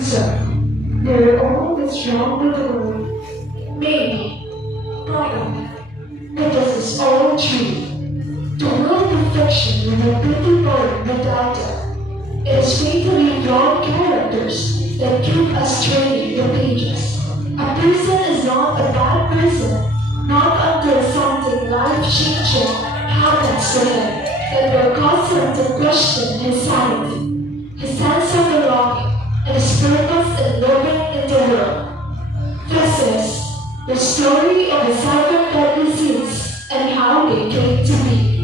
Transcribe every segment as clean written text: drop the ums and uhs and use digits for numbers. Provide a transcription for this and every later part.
So, they're always wrong with the world. Maybe, probably, but this is all true. The world of fiction with a pretty boring without it. It is fatally flawed characters that keep us turning the pages. A person is not a bad person, not until something life-changing happens to him that will cause him to question his sanity, his sense of belonging, and his purpose in living in the world. This is the story of the seven deadly sins and how they came to be.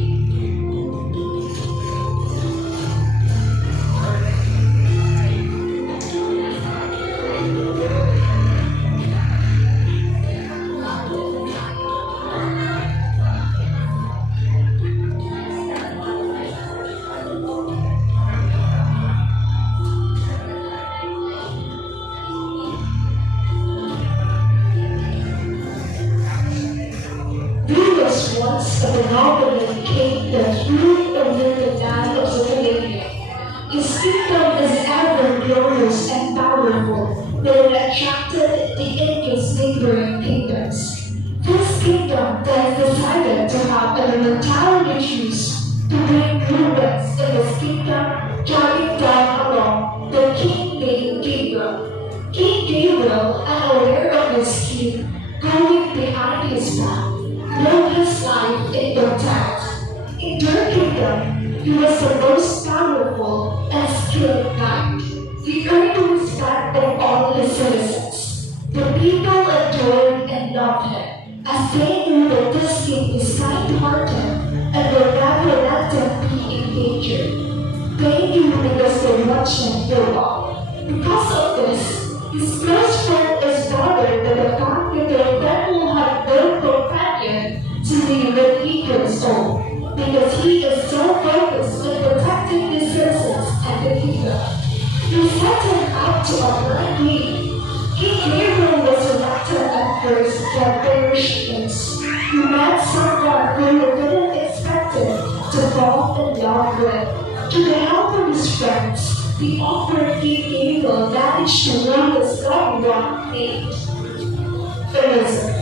There was once a benevolent king that ruled over the land of Zootopia. His kingdom is ever glorious and powerful, but it attracted the envious neighboring kingdoms. This kingdom then decided to have a military truce to bring ruins in his kingdom, dragging down along the king named Gabriel. King Gabriel, unaware of his scheme, going behind his back, lived his life in contempt. In their kingdom, he was the most powerful and skilled knight. He earned the respect of all his citizens. The people adored and loved him, as they knew that this king is kind-hearted and will never let them be in danger. They knew because they watched him grow up. Because of this, his close friend is bothered by the fact that their friend will have no companion to be when he grows old, because he is so focused on protecting the citizens and the kingdom. He set him out to a blind lead. King Gabriel was reluctant at first, but patience. He met someone who he didn't expect him to fall in love with. To the help of his friends, the awkward King Gabriel managed to win his loved one named Elizabeth.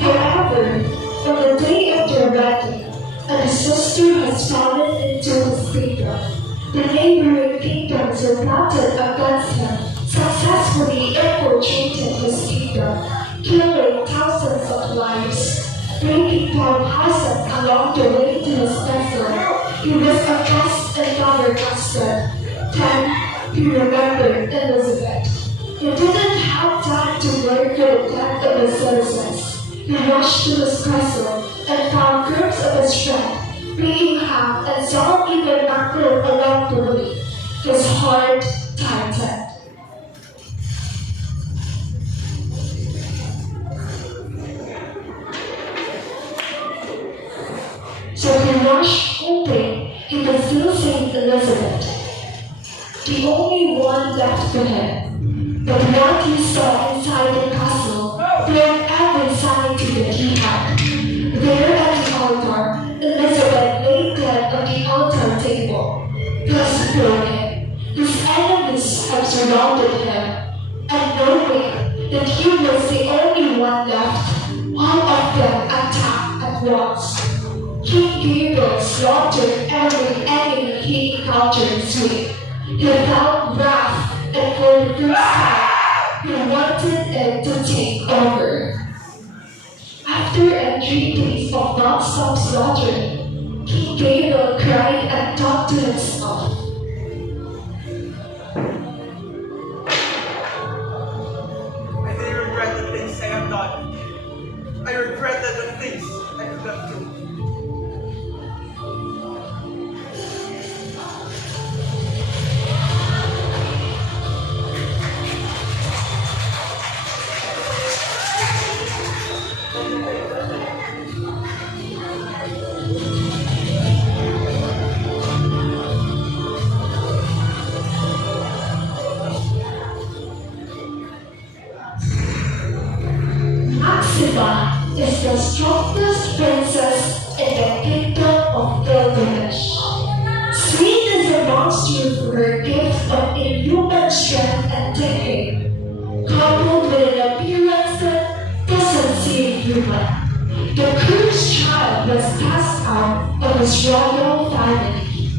However, on the day of their wedding, a disaster has fallen into his kingdom. The neighboring kingdoms were plotted against him, successfully infiltrated his kingdom, killing thousands of lives, breaking down houses along the way to his castle. He was oppressed and flabbergasted. Then he remembered Elizabeth. He didn't have time to mourn for the death of his citizens. He rushed to his castle and found groups of his friends being hanged and some even mangled along the way. His heart tightened. So he rushed, hoping he could still save Elizabeth, the only one left for him. But what he saw inside the castle broke every sanity that he had. There at the altar, Elizabeth lay dead on the altar table, plus broken. His enemies had surrounded him, and knowing that he was the only one left, all of them attacked at once. King Gabriel slaughtered every enemy he encountered his way. He felt wrath, and for the first time, he wanted it to take over. After 3 days of non-stop slaughtering, King Gabriel cried and thought to himself, I really regret the things I have done. I regretted the things I could have done. Maxima is the strongest princess in the kingdom of Gilgamesh. Sweet is a monster for her gift of inhuman strength and decay, coupled with an appearance that doesn't seem human. The cursed child was cast out of his royal family.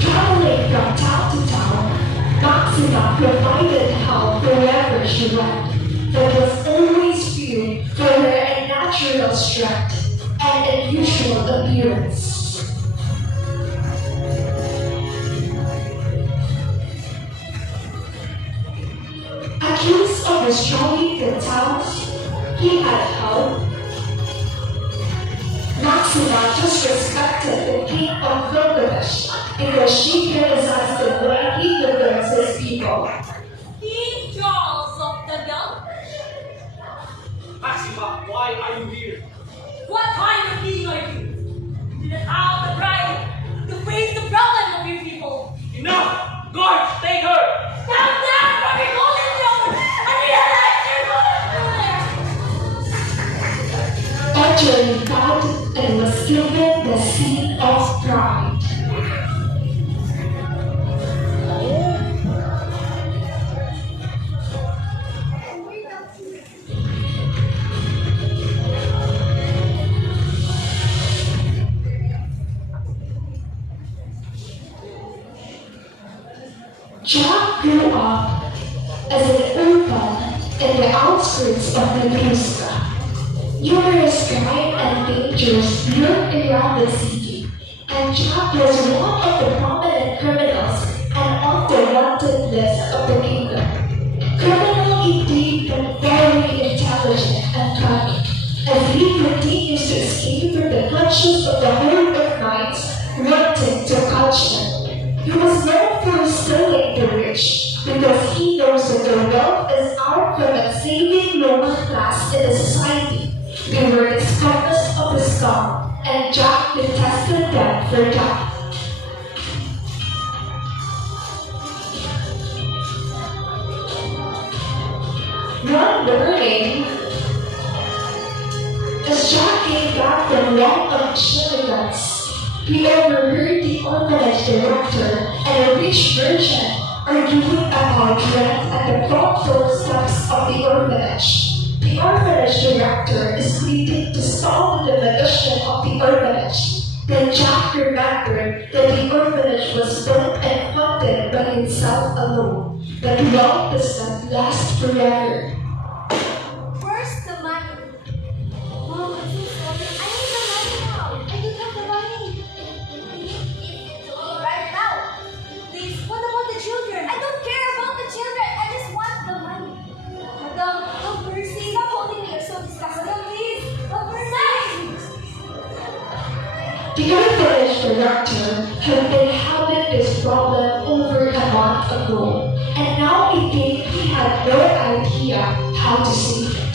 Traveling from town to town, Maxima provided help wherever she went, but was always viewed for her unnatural strength and unusual appearance. Accused of destroying the towns he had helped, Maxima just respected the king of Gilgamesh because she criticized the way he governs his people. King Charles of the Young? Maxima, why are you here? What kind of king are you? You didn't have the right to face the problem of your people. Enough! Guards, take her! Stand down from your golden throne and realize your golden throne! Entering God and was given the seed of pride. Jack grew up as an urban in the outskirts of Nebraska. Numerous crime and dangers lurked around the city, and Jack was one of the prominent criminals and on the wanted list of the kingdom. Criminal indeed, but very intelligent and cunning, as he continues to escape from the clutches of the horde of knights wanting to catch him. He was known for stealing the rich because he knows that their wealth is outcome at saving lower class in the society. They were the scummiest of the scum, and Jack detested them for that. One morning, as Jack came back from long of shenanigans, he overheard the orphanage director and a rich merchant arguing about rent at the front door steps of the orphanage. The orphanage director is pleading to stop the demolition of the orphanage. Then Jack remembered that the orphanage was built and funded by himself alone. That wealth does not last forever. Where's the money? Mom, I'm so sorry. I need the money now. I don't have the money. Right now. Please, what about the children? I don't care about the children. I just want the money. Madam, have mercy. Stop holding me. You're so disgusting. Madam, please. Have mercy. The orphanage director had been having this problem over a month ago, and now he think he had no idea how to save it.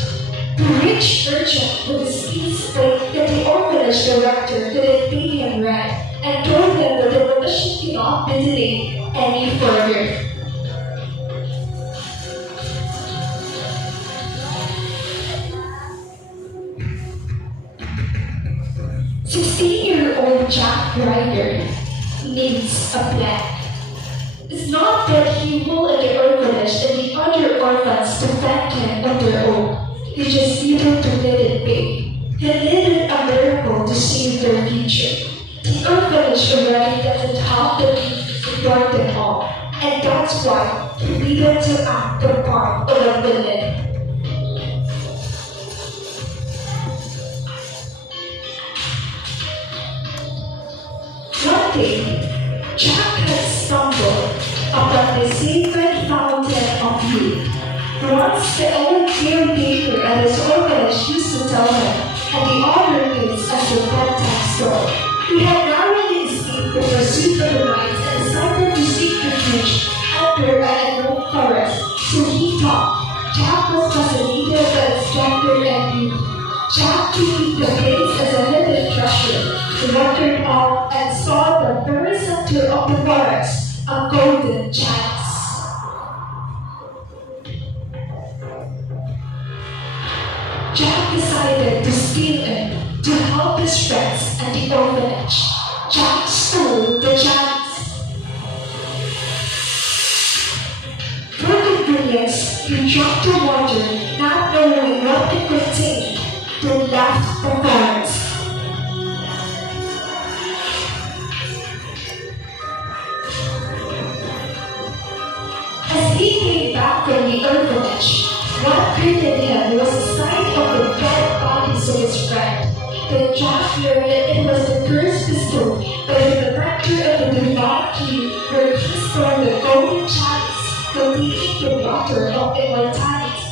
The rich merchant with his schemes faked that the orphanage director didn't pay him rent and told him that the demolition cannot be delayed any further. Sixteen-year-old Jack Ryder needs a plan. It's not that he will in the orphanage and the other orphans defend him on their own. He just needed to let it be. He needed a miracle to save their future. The orphanage already doesn't have the means to support them all, and that's why he needed to act the part of a villain. One day, Jack had stumbled upon the sacred fountain of youth. Once the old caretaker at his orphanage used to tell him, and the other kids as a bedtime story. He had narrowly escaped the pursuit of the knights and decided to seek refuge under an unknown forest. So he thought. Jack was fascinated by its splendor and beauty. Jack took the place as a hidden treasure. He wandered off and saw the very center of the forest, a golden chalice. Jack stole the chance. For convenience, he dropped the water, not knowing what it contained, then left the forest. As he came back from the orphanage, what greeted him was the sight of the dead bodies of his friend. Then Jack learned that it was the cursed pistol by the protector of the divine key where he stole the golden chalice, containing the water of immortality.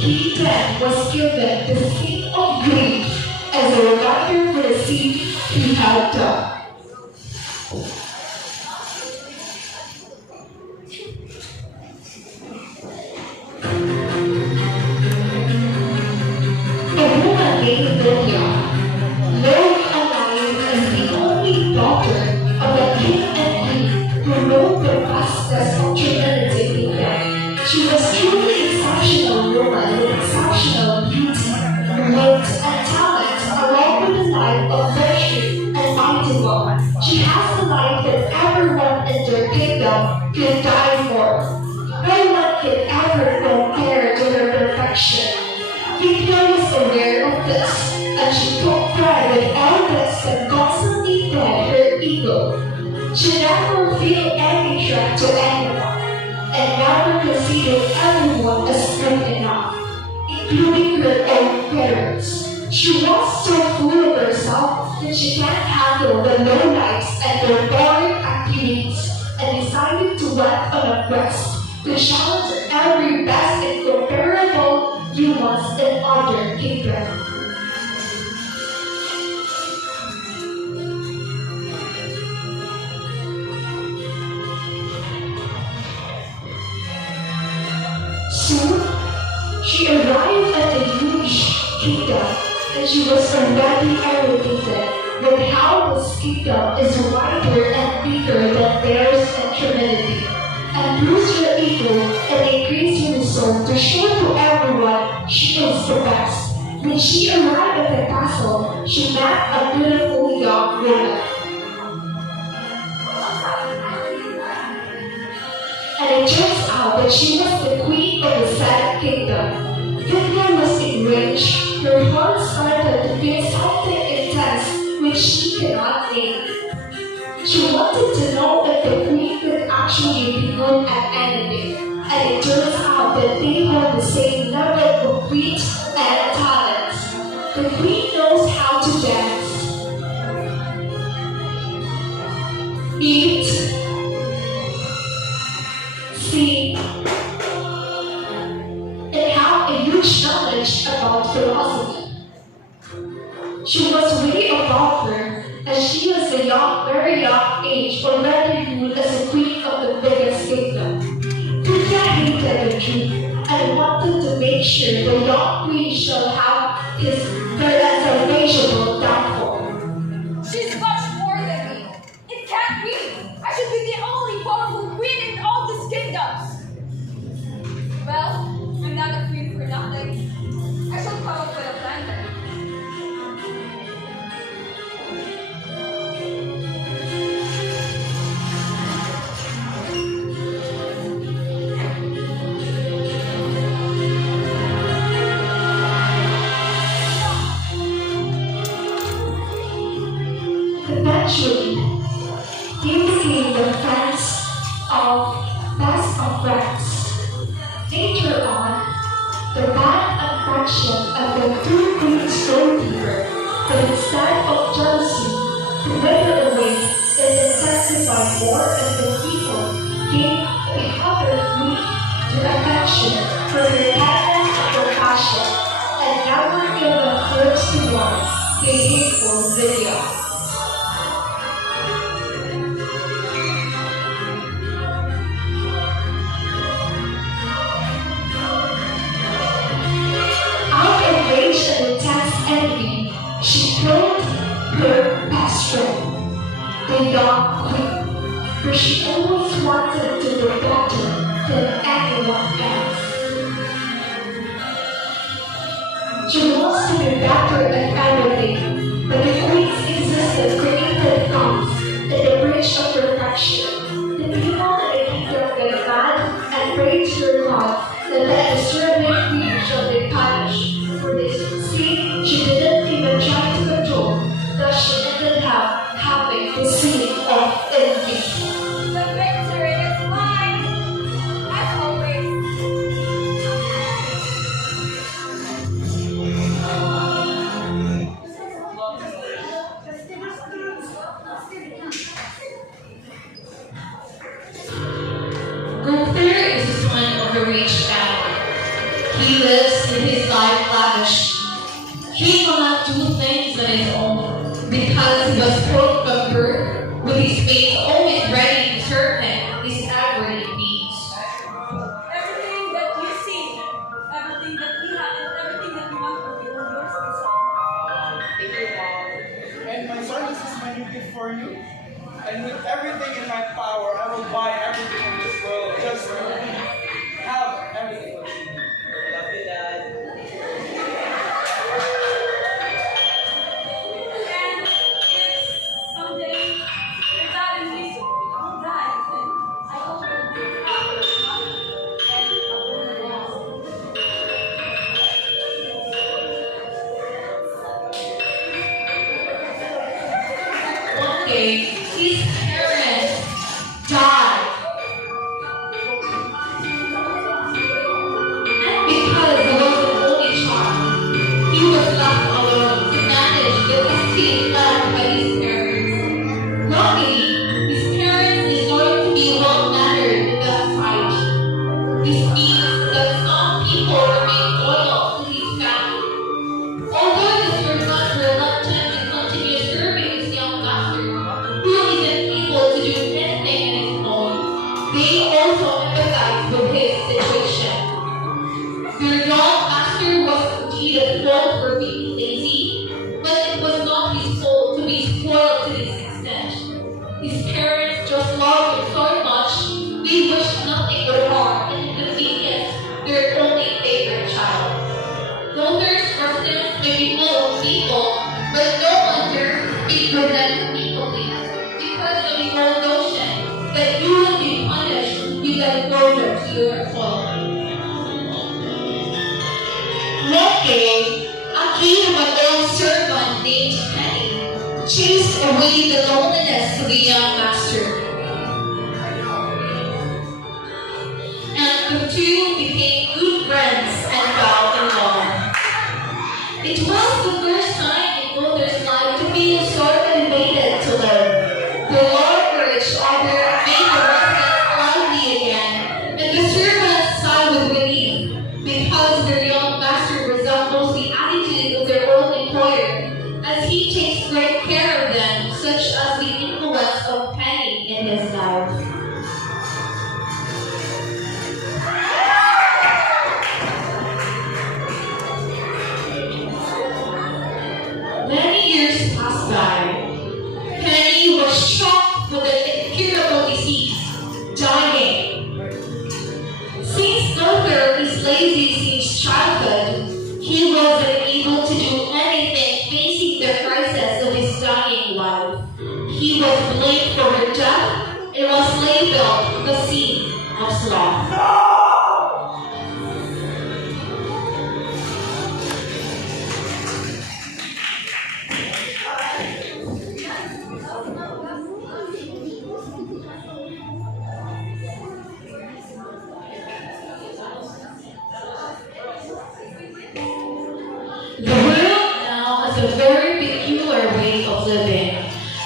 He then was given the seed of grief as a reminder for the seed he had done. A woman named Lydia, lived alive as the only daughter of a king and queen who ruled the vastness of humanity in them. She was truly exceptional woman with exceptional beauty, wit, and talent, along with a life of virtue and mighty woman. She has the life that everyone in their kingdom could die for. No one can ever compare to her perfection. Lydia was aware of this, and she took pride in all this and constantly fed her ego. She never felt any threat to anyone, and never considered anyone as good enough, including her own parents. She was so full of herself that she can't handle the lowlights and their boring activities, and decided to went on a quest to challenge every best and comparable humans in other kingdoms. Soon, she arrived at the huge kingdom, and she was already irritated with how this kingdom is wider and bigger than theirs and Trinity, and bruised her ego and increased her resolve to show to everyone she is the best. When she arrived at the castle, she met a beautiful young woman. And it turns out that she was the queen of the Seventh Kingdom. Lydia was enraged. Her heart started to feel something intense which she cannot name. She wanted to know if the queen could actually be good at anything. And it turns out that they have the same level of wit and talents. The queen knows how to dance, eat, sing, and have a huge knowledge about philosophy. She was way above her, as she was a very young age, already ruled as a queen of the biggest kingdom. Lydia hated the king and wanted to make sure the young queen shall have her unsalvageable downfall. She's much more than me. It can't be. I should be the only powerful queen in all these kingdoms. Well, I'm not a queen for nothing. I shall come up with a plan then. Eventually, he became the best of friends. Later on, the bad affection of the two queens drove deeper, but instead of jealousy to wither away, it intensified more as the people gave the other queen their affection for their kindness and compassion, and never even first to one the hateful Lydia. And intense envy, she killed her best friend, the young queen, for she always wanted to be better than anyone else. She wants to be better at everything, but the queen's a rich family. He lives in his life lavish. He cannot do things on his own because he was taught from birth with his faith always ready to serve him his every needs. Everything that you see, everything that we have, and everything that we want to be will yours is all. Thank you, Mom. And my son, this is my new gift for you. And with everything in my power, I will buy everything in this world just for you. Have everything what you need. Love you, Dad. And if someday your dad and me will die, then I hope you'll be proud of your mother and of your mom. One day, his parents died. And because he was an only child, he was left alone to manage the estate left by his parents. Luckily, his parents decided to be well-mannered in that fight. This means that some people remain loyal to his family. Although the servants were reluctant to continue serving his young master, who isn't able to do anything on his own, they also empathize with his situation. Their young master was indeed at fault for being lazy, but it was not his fault to be spoiled to this extent. His parents just loved him so much, they wished nothing but harm and inconvenience their only favorite child. Daughters or sons may be full of people, but no one dares to speak with them equally because of the old notion that you will be punished if you get closer to your fault. One day, a king of an old servant named Penny chased away the loneliness of the young master. And the two became good friends and fell in love. It was the first time in Luther's life to feel so motivated to live. The love for each other made the residents lively again, and the servants sighed with relief because their young master resembles the attitude of their old employer, as he takes great care of them, such as the influence of Penny in his life. Many years passed by. Penny was struck with an incurable disease, dying. Since Luther is lazy since childhood, he wasn't able to do anything facing the crisis of his dying wife. He was blamed for her death and was labeled the sin of sloth. The world now has a very peculiar way of living,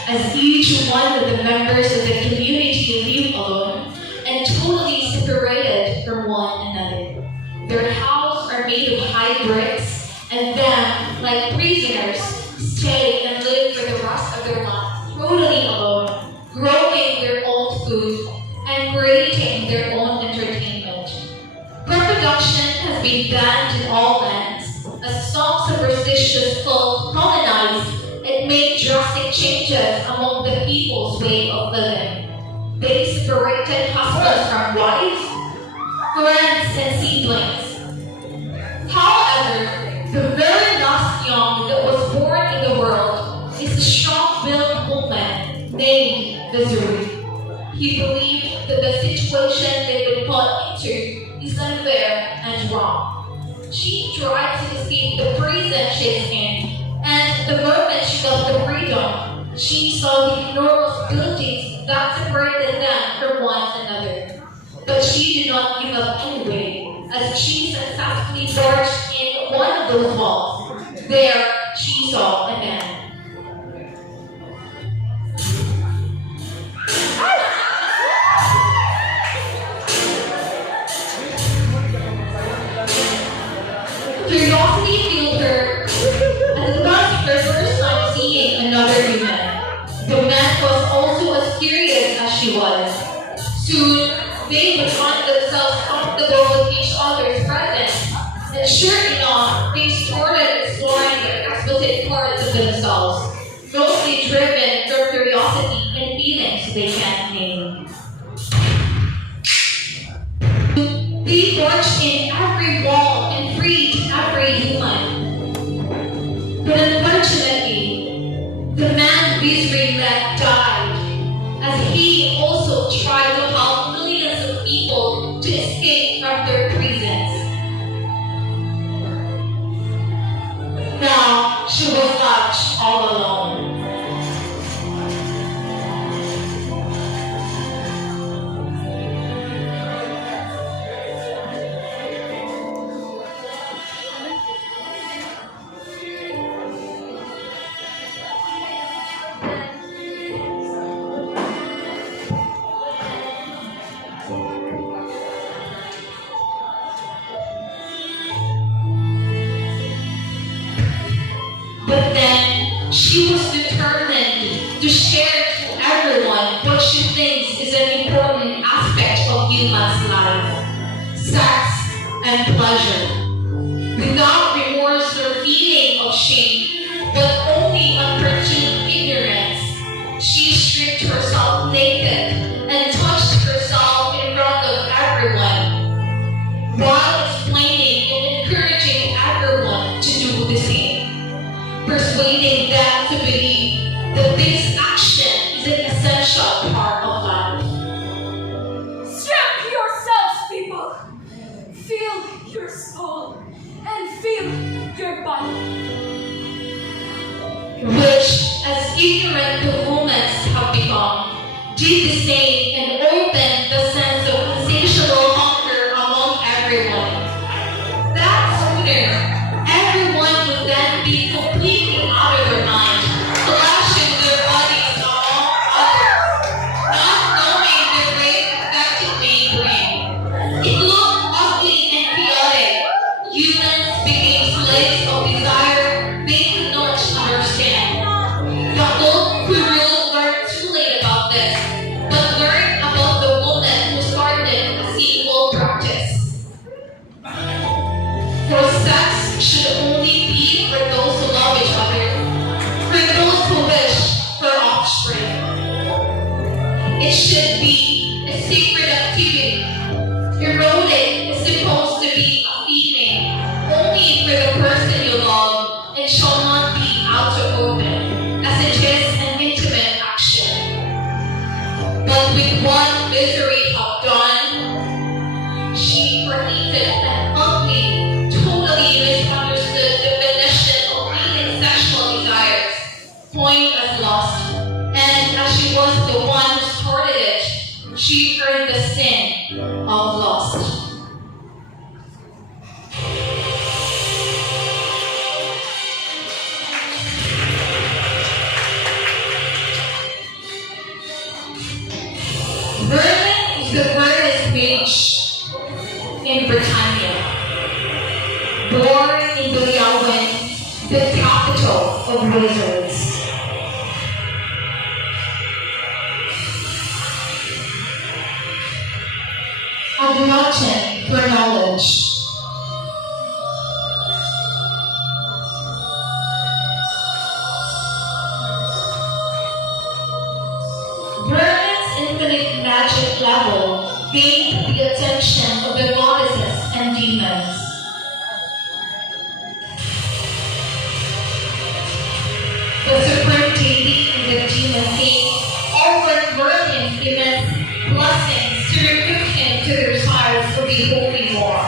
as each one of the members of the community live alone and totally separated from one another. Their houses are made of high bricks, and then, like prisoners, stay and live for the rest of their lives totally alone, growing their own food and creating their own entertainment. Reproduction has been banned in all lands, as some superstitious folk colonized and made drastic changes among the people's way of living. They separated husbands from wives, friends, and siblings. However, the very last young that was born in the world is a strong-willed woman named Desiree. He believed that the situation they've been put into is unfair and wrong. She tried to escape the prison she's in, and the moment she got the freedom, she saw the enormous buildings that separated them from one another. But she did not give up anyway, as she successfully barged in one of those walls. There, she saw a man. they would find themselves comfortable with each other's presence. And sure enough, they started exploring the explicit parts of themselves, mostly driven from curiosity and feelings they can't name. They punched in every wall and freed every human. But unfortunately, the man Bisri met died, as he also tried to help millions of people to escape from their prisons. Now, she was left all alone. But then, she was determined to share to everyone what she thinks is an important aspect of human's life: sex and pleasure. Without remorse or feeling of shame, but only on perceived ignorance, she stripped herself naked and touched herself in front of everyone, while explaining and encouraging everyone to do the same, persuading them to believe that this action is an essential part of life. Strap yourselves, people! Feel your soul and feel your body. Which, as ignorant Kahumans have become, did the same and opened the sense of insatiable hunger among everyone. That sooner, everyone would then be completely out of their mind, clashing their bodies among others, not knowing the great effect it may bring. It looked ugly and chaotic. Humans became slaves of desire they could not understand. The old Kuru learned too late about this, but learned about the woman who started a equal practice. For sex should only be for those who love each other, for those who wish for offspring. It should be a sacred activity. Erotic is supposed to be a feeling only for the person you love and shall not be out to open, as it is an intimate action. But with what misery have done, she repeated and ugly, totally misunderstood definition of feeling sexual desires, coined as lust. And as she was the one who started it, she earned the sin of lust. Berlin is the furthest beach in Britannia. Born in Beliawan, the capital of wizards. A glutton for knowledge. Berlin's infinite magic level gained the attention of the goddesses and demons. The supreme deity in the demon king offered Merlin immense blessings to remove him to their sides of the holy war.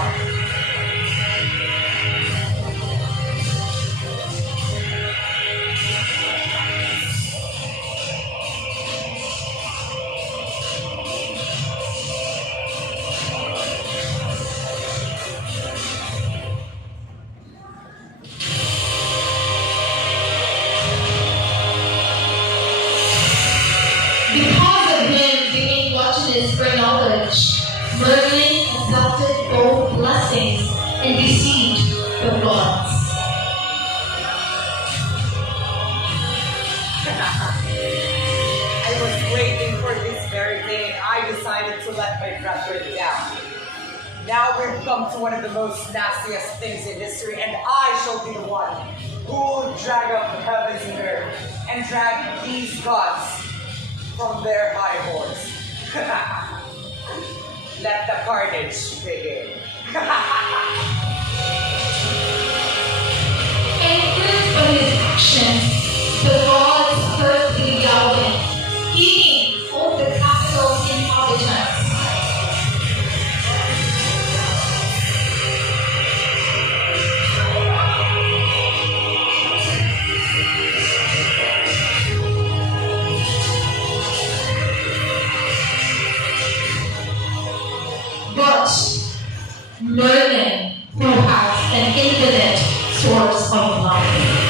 Because of him being gluttonous for knowledge, Merlin accepted both blessings and deceived the gods. I was waiting for this very day. I decided to let my my friend went down. Now we've come to one of the most nastiest things in history, and I shall be the one who will drag up the heavens and earth and drag these gods from their high horse. Let the carnage begin. Anchored by his actions, the gods heard the Yahweh, heeding all the capital's inhabitants. But learning who has an infinite source of life.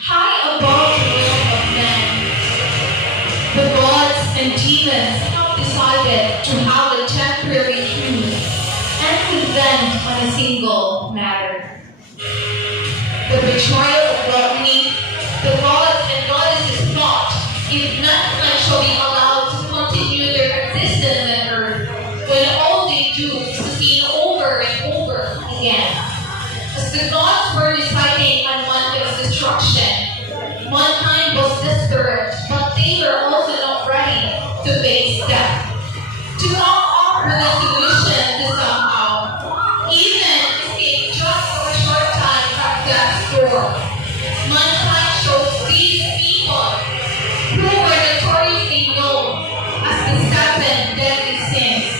High above the realm of men, the gods and demons have decided to have a temporary truce and consent on a single matter. The betrayal of gluttony, the gods and goddesses thought if none shall be allowed to continue their existence on earth, when all they do is to sin over and over again. As the gods were deciding on mankind's destruction, mankind was desperate, but they were also not ready to face death. To come up with a solution to somehow, even escape just for a short time from death's door, mankind chose these people who were notoriously known as the seven deadly sins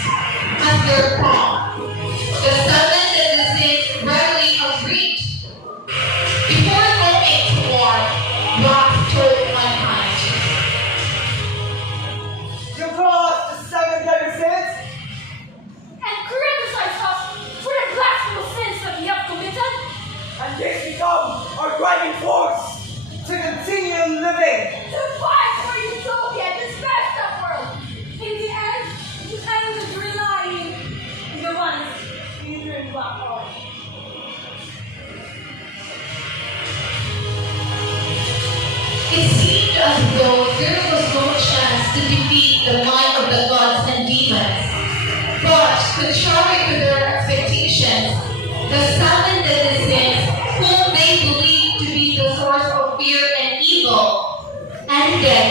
as their prompt. The seven deadly sins readily agreed. Before going to war, Roth told mankind, You crossed the seven deadly sins? And criticize us for the blasphemous sins that we have committed? And this become our driving force to continue living. To fight for utopia in this messed up world! In the end, it ends with relying on the ones you drink black hole. it seemed as though there was no chance to defeat the mind of the gods and demons. But, contrary to their expectations, the seven deadly sins, whom they believed to be the source of fear and evil, ended